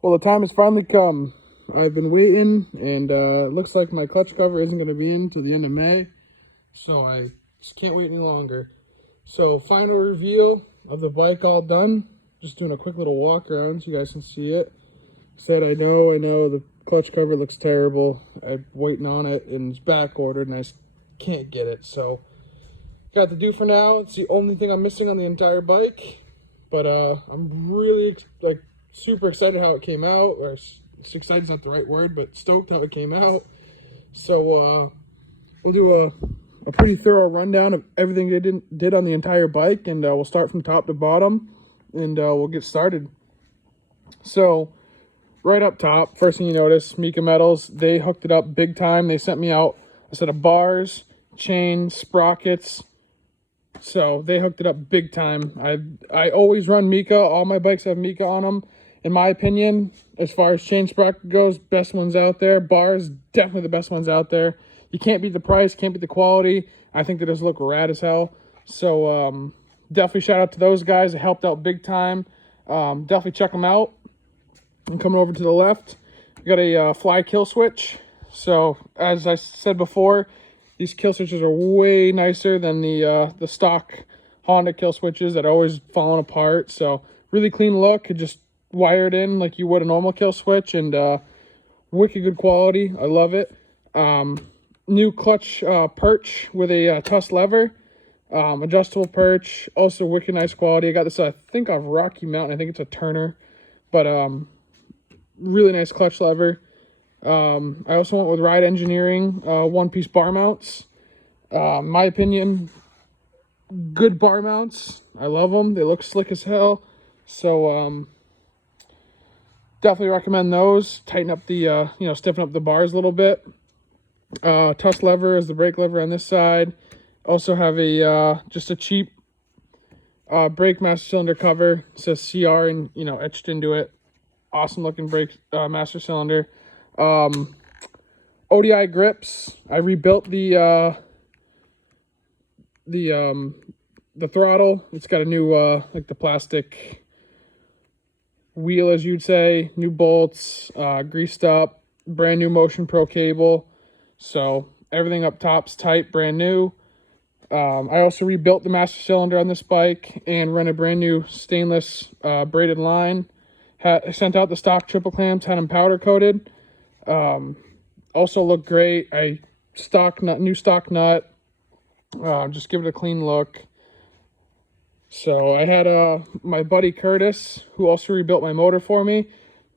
Well, the time has finally come. I've been waiting, and it looks like my clutch cover isn't going to be in until the end of May, so I just can't wait any longer. So, final reveal of the bike all done. Just doing a quick little walk around so you guys can see it. I know the clutch cover looks terrible. I'm waiting on it, and it's back ordered, and I just can't get it. So, got to do for now. It's the only thing I'm missing on the entire bike, but I'm really super excited how it came out. Or excited is not the right word, but stoked how it came out. So we'll do a pretty thorough rundown of everything they did on the entire bike, and we'll start from top to bottom, and we'll get started. So right up top, first thing you notice, Mika Metals, they hooked it up big time. They sent me out a set of bars, chain, sprockets. So they hooked it up big time. I always run Mika. All my bikes have Mika on them. In my opinion, as far as chain sprocket goes, best ones out there. Bars, definitely the best ones out there. You can't beat the price, can't beat the quality. I think they just look rad as hell. So definitely shout out to those guys. It helped out big time. Definitely check them out. And coming over to the left, we got a fly kill switch. So as I said before, these kill switches are way nicer than the stock Honda kill switches that are always falling apart. So really clean look. Could just wire it in like you would a normal kill switch, and wicked good quality. I love it. New clutch perch with a tusk lever, adjustable perch. Also wicked nice quality. I got this I think off Rocky Mountain. I think it's a Turner, but really nice clutch lever. I also went with Ride Engineering one-piece bar mounts. My opinion, good bar mounts. I love them. They look slick as hell. So definitely recommend those. Tighten up the, stiffen up the bars a little bit. Tusk lever is the brake lever on this side. Also have a just a cheap brake master cylinder cover. It says CR and etched into it. Awesome looking brake master cylinder. ODI grips. I rebuilt the throttle. It's got a new like the plastic wheel, as you'd say, new bolts, greased up, brand new Motion Pro cable. So everything up top's tight, brand new. I also rebuilt the master cylinder on this bike and run a brand new stainless braided line. Sent out the stock triple clamps, had them powder coated. Also look great. New stock nut. Just give it a clean look. So I had my buddy Curtis, who also rebuilt my motor for me,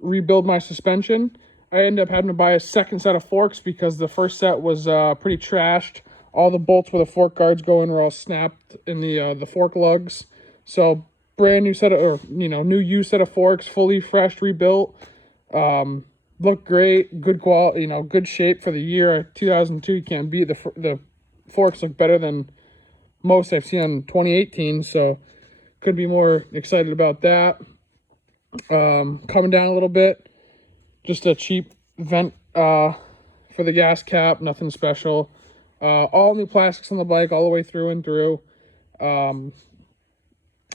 rebuild my suspension. I ended up having to buy a second set of forks because the first set was pretty trashed. All the bolts where the fork guards go in were all snapped in the fork lugs. So brand new set of, new used set of forks, fully fresh, rebuilt. Look great, good quality, good shape for the year 2002. You can't beat the forks. Look better than most I've seen in 2018, so couldn't be more excited about that. Coming down a little bit, just a cheap vent for the gas cap, nothing special. All new plastics on the bike all the way through and through. I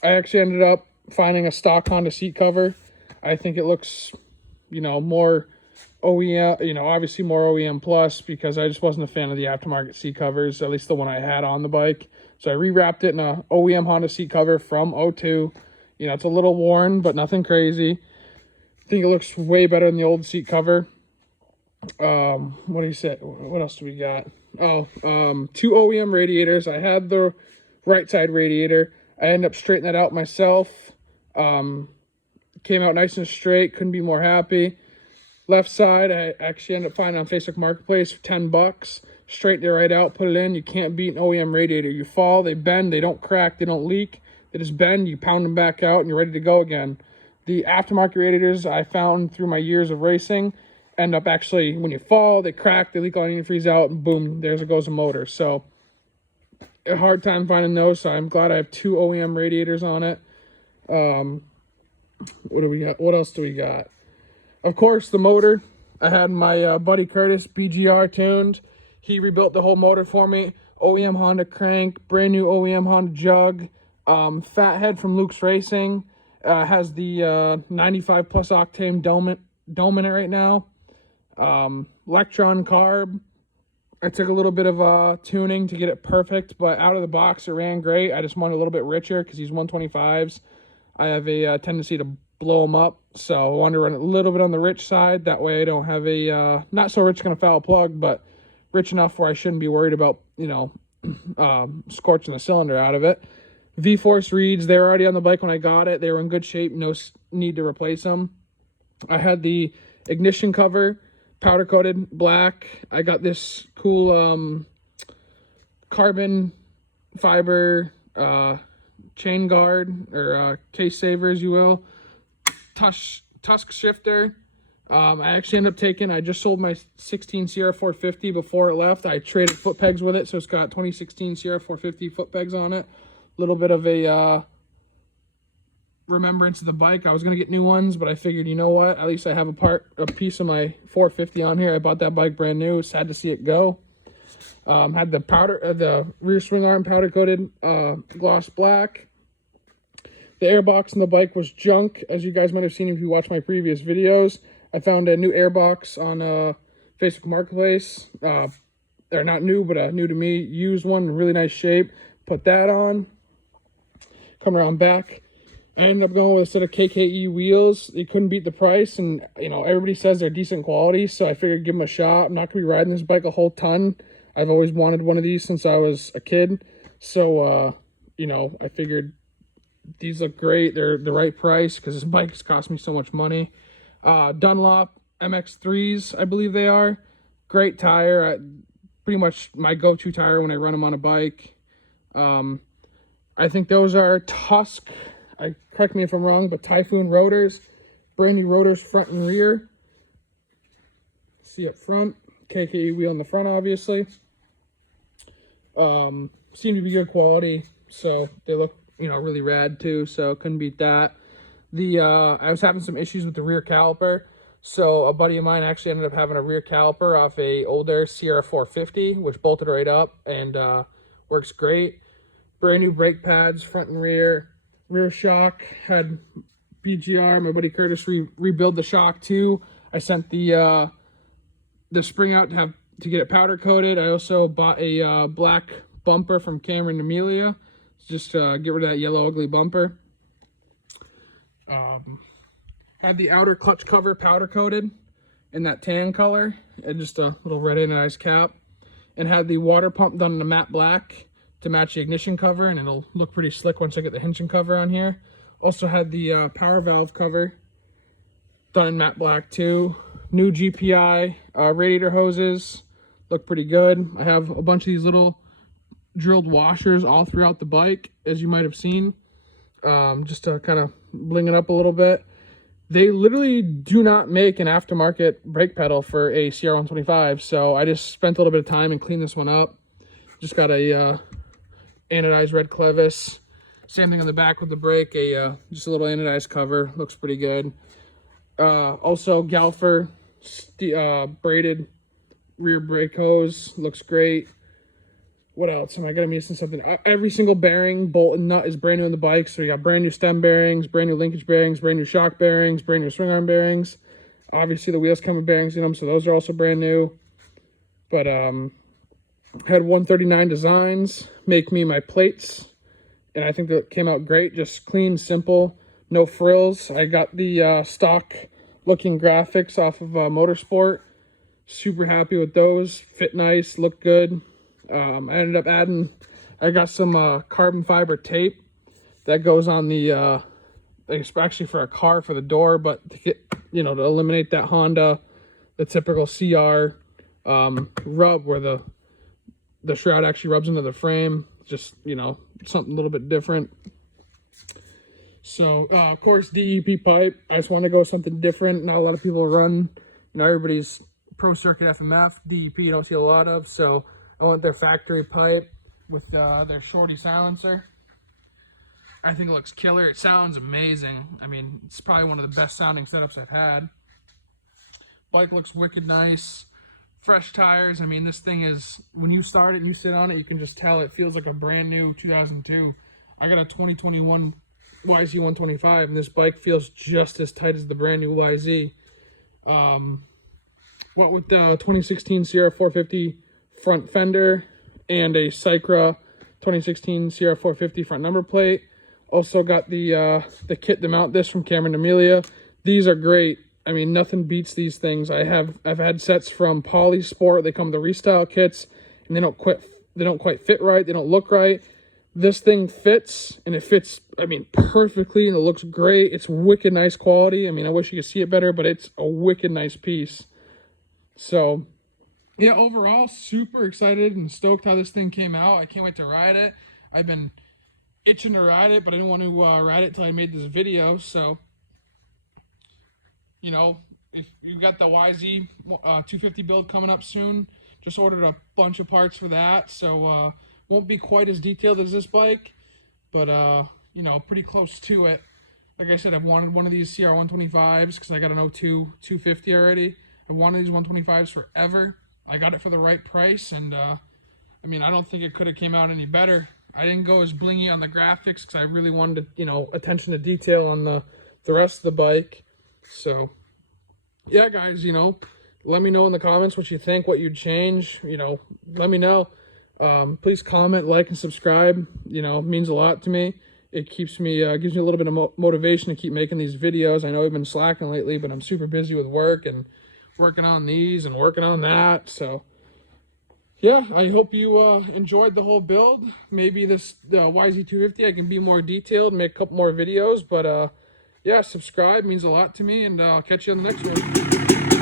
actually ended up finding a stock Honda seat cover. I think it looks, more OEM, obviously more OEM plus, because I just wasn't a fan of the aftermarket seat covers, at least the one I had on the bike. So I rewrapped it in a OEM Honda seat cover from 02. It's a little worn, but nothing crazy. I think it looks way better than the old seat cover. What do you say? What else do we got? Two OEM radiators. I had the right side radiator. I ended up straightening that out myself. Came out nice and straight. Couldn't be more happy. Left side, I actually ended up finding on Facebook Marketplace for $10. Straighten it right out, put it in. You can't beat an OEM radiator. You fall, they bend, they don't crack, they don't leak. They just bend, you pound them back out, and you're ready to go again. The aftermarket radiators I found through my years of racing end up actually, when you fall, they crack, they leak all antifreeze out, and boom, there goes the motor. So a hard time finding those, so I'm glad I have two OEM radiators on it. What do we got? What else do we got? Of course, the motor. I had my buddy Curtis BGR tuned. He rebuilt the whole motor for me. OEM Honda crank, brand new OEM Honda jug, fat head from Luke's Racing, Has the 95 plus octane dome in it right now. Electron carb. I took a little bit of tuning to get it perfect, but out of the box it ran great. I just want a little bit richer because these 125s, I have a tendency to blow them up, so I wanted to run a little bit on the rich side. That way I don't have a not so rich kind of foul plug, but rich enough where I shouldn't be worried about, you know, scorching the cylinder out of it. V-Force reeds, they were already on the bike when I got it. They were in good shape, no need to replace them. I had the ignition cover powder coated black. I got this cool carbon fiber chain guard, or case saver as you will, tusk shifter. I actually ended up taking, I just sold my 16 Sierra 450 before it left. I traded foot pegs with it, so it's got 2016 Sierra 450 foot pegs on it. A little bit of a remembrance of the bike. I was gonna get new ones, but I figured, you know what, at least I have a piece of my 450 on here. I bought that bike brand new. Sad to see it go. Had the rear swing arm powder coated gloss black. The airbox in the bike was junk, as you guys might have seen if you watched my previous videos. I found a new airbox on Facebook Marketplace. They're not new, but new to me, used one in really nice shape. Put that on. Come around back. I ended up going with a set of KKE wheels. They couldn't beat the price, and you know, everybody says they're decent quality, so I figured give them a shot. I'm not gonna be riding this bike a whole ton. I've always wanted one of these since I was a kid, so you know, I figured these look great. They're the right price because this bike has cost me so much money. Dunlop MX3s, I believe they are. Great tire. Pretty much my go-to tire when I run them on a bike. I think those are Tusk. Correct me if I'm wrong, but Typhoon rotors. Brand new rotors front and rear. See up front. KKE wheel in the front, obviously. Seem to be good quality, so they look, you know, really rad too, so couldn't beat that. I was having some issues with the rear caliper, so a buddy of mine actually ended up having a rear caliper off a older Sierra 450, which bolted right up and works great. Brand new brake pads, front and rear. Rear shock had BGR. My buddy Curtis rebuild the shock too. I sent the spring out to get it powder coated. I also bought a black bumper from Cameron Amelia, just to get rid of that yellow ugly bumper. Had the outer clutch cover powder coated in that tan color, and just a little red anodized cap, and had the water pump done in a matte black to match the ignition cover, and it'll look pretty slick once I get the hinging cover on here. Also had the power valve cover done in matte black too. New GPI radiator hoses, look pretty good. I have a bunch of these little drilled washers all throughout the bike, as you might have seen, just to kind of bling it up a little bit. They literally do not make an aftermarket brake pedal for a Sierra 125, so I just spent a little bit of time and cleaned this one up. Just got a anodized red clevis. Same thing on the back with the brake, just a little anodized cover. Looks pretty good. Also Galfer braided rear brake hose. Looks great. What else? Am I gonna be missing something? Every single bearing, bolt, and nut is brand new on the bike. So you got brand new stem bearings, brand new linkage bearings, brand new shock bearings, brand new swing arm bearings. Obviously the wheels come with bearings in them, so those are also brand new. But had 139 Designs make me my plates, and I think that came out great. Just clean, simple, no frills. I got the stock looking graphics off of Motorsport. Super happy with those. Fit nice, look good. I ended up adding, I got some carbon fiber tape that goes on the it's actually for a car for the door, but to get, you know, to eliminate that Honda, the typical CR rub where the shroud actually rubs into the frame. Just, you know, something a little bit different. So of course DEP pipe, I just want to go with something different. Not a lot of people run, you know, everybody's Pro Circuit FMF. DEP you don't see a lot of, so I went their factory pipe with their shorty silencer. I think it looks killer. It sounds amazing. I mean, it's probably one of the best sounding setups I've had. Bike looks wicked nice. Fresh tires. I mean, this thing is, when you start it and you sit on it, you can just tell it feels like a brand new 2002. I got a 2021 YZ125, and this bike feels just as tight as the brand new YZ. What with the 2016 Sierra 450 front fender and a Cycra 2016 Sierra 450 front number plate. Also got the kit to mount this from Cameron Amelia. These are great. I mean, nothing beats these things. I've had sets from Polysport. They come with the restyle kits, and they don't quite fit right. They don't look right. This thing fits, and it fits, I mean, perfectly, and it looks great. It's wicked nice quality. I mean, I wish you could see it better, but it's a wicked nice piece. So, yeah, overall, super excited and stoked how this thing came out. I can't wait to ride it. I've been itching to ride it, but I didn't want to ride it until I made this video. So, you know, if you got the YZ 250 build coming up soon, just ordered a bunch of parts for that. So, won't be quite as detailed as this bike, but, you know, pretty close to it. Like I said, I've wanted one of these CR125s because I got an 02 250 already. I've wanted these 125s forever. I got it for the right price, and, I mean, I don't think it could have came out any better. I didn't go as blingy on the graphics because I really wanted to, you know, attention to detail on the rest of the bike. So, yeah, guys, you know, let me know in the comments what you think, what you'd change. You know, let me know. Please comment, like, and subscribe. You know, it means a lot to me. It keeps me, gives me a little bit of motivation to keep making these videos. I know I've been slacking lately, but I'm super busy with work and working on these and working on that. So, yeah, I hope you enjoyed the whole build. Maybe the YZ250, I can be more detailed, make a couple more videos. But, yeah, subscribe means a lot to me, and I'll catch you on the next one.